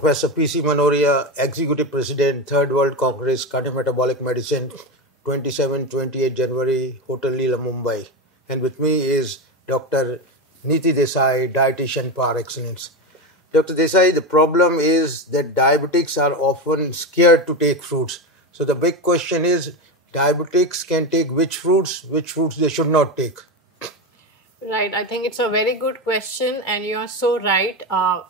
Professor P.C. Manoria, Executive President, Third World Congress, Cardiometabolic Medicine, 27-28 January, Hotel Leela, Mumbai. And with me is Dr. Niti Desai, dietitian par excellence. Dr. Desai, the problem is that diabetics are often scared to take fruits. So the big question is, diabetics can take which fruits they should not take? Right, I think it's a very good question and you are so right.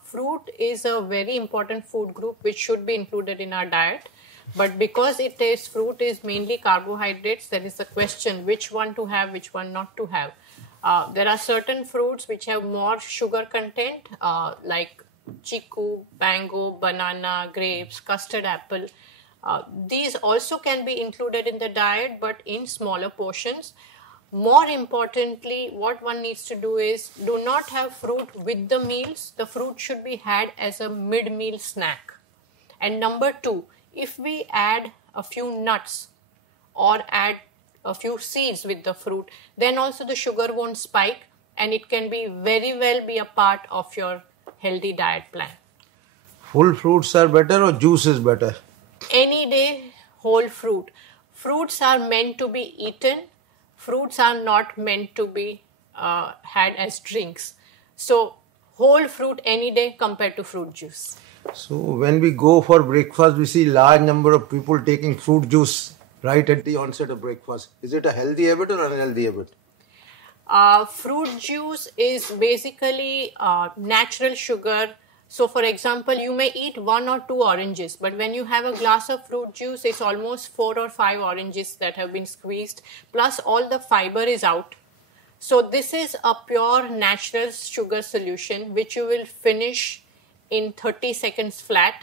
Fruit is a very important food group which should be included in our diet. But because fruit is mainly carbohydrates, there is a question which one to have, which one not to have. There are certain fruits which have more sugar content like chiku, mango, banana, grapes, custard apple. These also can be included in the diet but in smaller portions. More importantly, what one needs to do is do not have fruit with the meals. The fruit should be had as a mid-meal snack. And number two, if we add a few nuts or add a few seeds with the fruit, then also the sugar won't spike and it can be very well be a part of your healthy diet plan. Full fruits are better or juice is better? Any day, whole fruit. Fruits are meant to be eaten. Fruits are not meant to be had as drinks. So, whole fruit any day compared to fruit juice. So, when we go for breakfast, we see large number of people taking fruit juice right at the onset of breakfast. Is it a healthy habit or unhealthy habit? Fruit juice is basically natural sugar. So, for example, you may eat 1 or 2 oranges, but when you have a glass of fruit juice, it's almost 4 or 5 oranges that have been squeezed, plus all the fiber is out. So, this is a pure natural sugar solution, which you will finish in 30 seconds flat.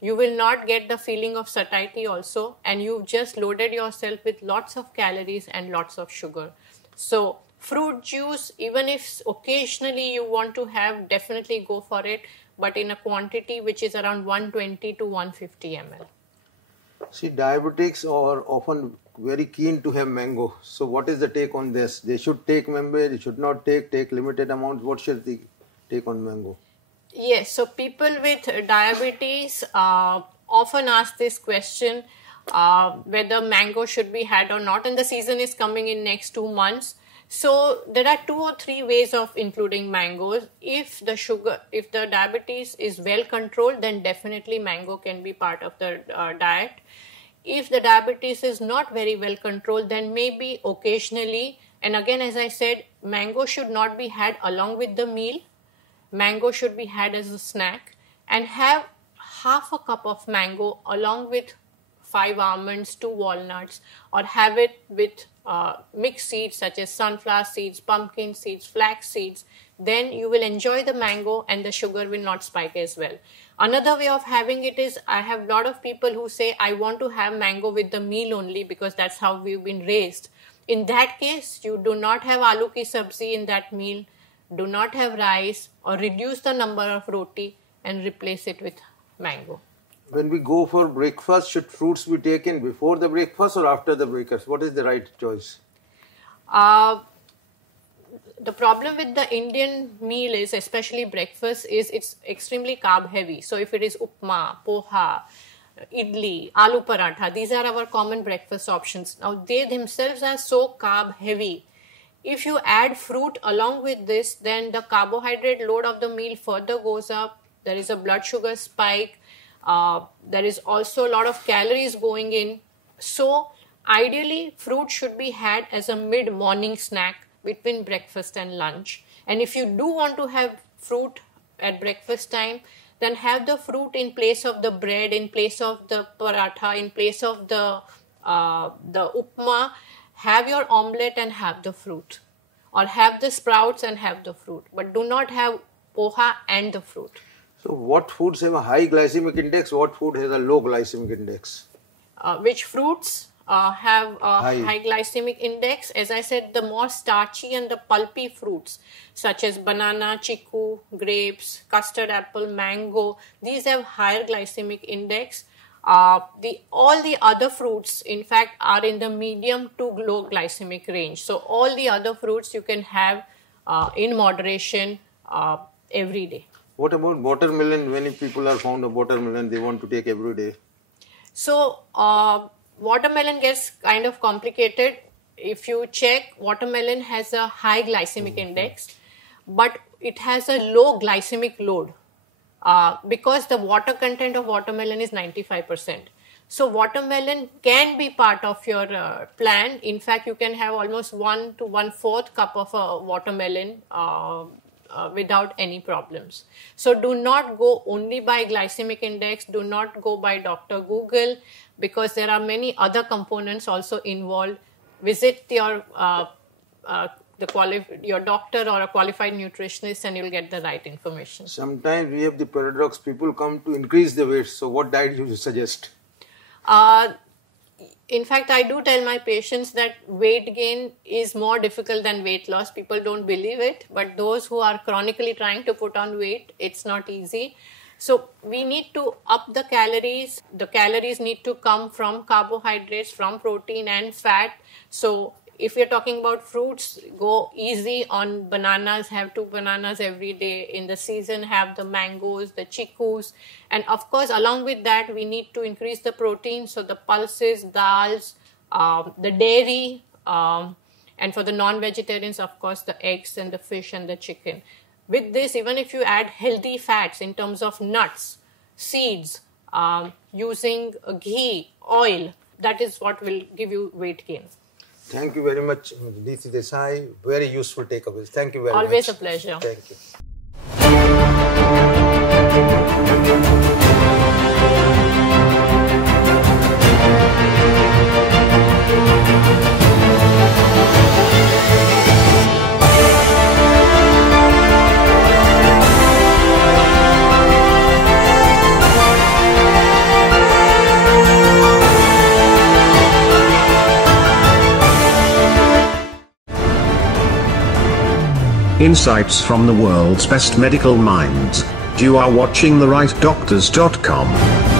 You will not get the feeling of satiety also, and you've just loaded yourself with lots of calories and lots of sugar. So, fruit juice, even if occasionally you want to have, definitely go for it, but in a quantity which is around 120 to 150 ml. See, diabetics are often very keen to have mango. So what is the take on this? They should take mango, they should not take limited amounts. What should they take on mango? Yes, so people with diabetes often ask this question whether mango should be had or not, and the season is coming in next 2 months. So there are 2 or 3 ways of including mangoes. If the diabetes is well controlled, then definitely mango can be part of the diet. If the diabetes is not very well controlled, then maybe occasionally, and again as I said, mango should not be had along with the meal. Mango should be had as a snack, and have half a cup of mango along with 5 almonds, 2 walnuts, or have it with mixed seeds such as sunflower seeds, pumpkin seeds, flax seeds. Then you will enjoy the mango and the sugar will not spike as well. Another way of having it is, I have a lot of people who say, I want to have mango with the meal only because that's how we've been raised. In that case, you do not have aloo ki sabzi in that meal, do not have rice, or reduce the number of roti and replace it with mango. When we go for breakfast, should fruits be taken before the breakfast or after the breakfast? What is the right choice? The problem with the Indian meal is, especially breakfast, is it's extremely carb heavy. So if it is upma, poha, idli, aloo paratha, these are our common breakfast options. Now they themselves are so carb heavy. If you add fruit along with this, then the carbohydrate load of the meal further goes up. There is a blood sugar spike. There is also a lot of calories going in. So ideally, fruit should be had as a mid-morning snack between breakfast and lunch. And if you do want to have fruit at breakfast time, then have the fruit in place of the bread, in place of the paratha, in place of the upma. Have your omelette and have the fruit, or have the sprouts and have the fruit, but do not have poha and the fruit. So what foods have a high glycemic index? What food has a low glycemic index? Which fruits have a high glycemic index? As I said, the more starchy and the pulpy fruits such as banana, chiku, grapes, custard apple, mango, these have higher glycemic index. All the other fruits, in fact, are in the medium to low glycemic range. So all the other fruits you can have in moderation every day. What about watermelon? Many people are fond of watermelon, they want to take every day. So, watermelon gets kind of complicated. If you check, watermelon has a high glycemic index, but it has a low glycemic load because the water content of watermelon is 95%. So, watermelon can be part of your plan. In fact, you can have almost 1 to 1/4 cup of watermelon without any problems. So do not go only by glycemic index, do not go by Dr. Google, because there are many other components also involved. Visit your your doctor or a qualified nutritionist and you'll get the right information. Sometimes we have the paradox, people come to increase the weight, so what diet you suggest? In fact, I do tell my patients that weight gain is more difficult than weight loss. People don't believe it, but those who are chronically trying to put on weight, it's not easy. So we need to up the calories. The calories need to come from carbohydrates, from protein and fat. So if you're talking about fruits, go easy on bananas, have 2 bananas every day. In the season, have the mangoes, the chickus. And of course, along with that, we need to increase the protein. So the pulses, dals, the dairy, and for the non-vegetarians, of course, the eggs and the fish and the chicken. With this, even if you add healthy fats in terms of nuts, seeds, using ghee, oil, that is what will give you weight gain. Thank you very much, Neeti Desai. Very useful takeaways. Thank you very much. Always a pleasure. Thank you. Insights from the world's best medical minds. You are watching TheRightDoctors.com.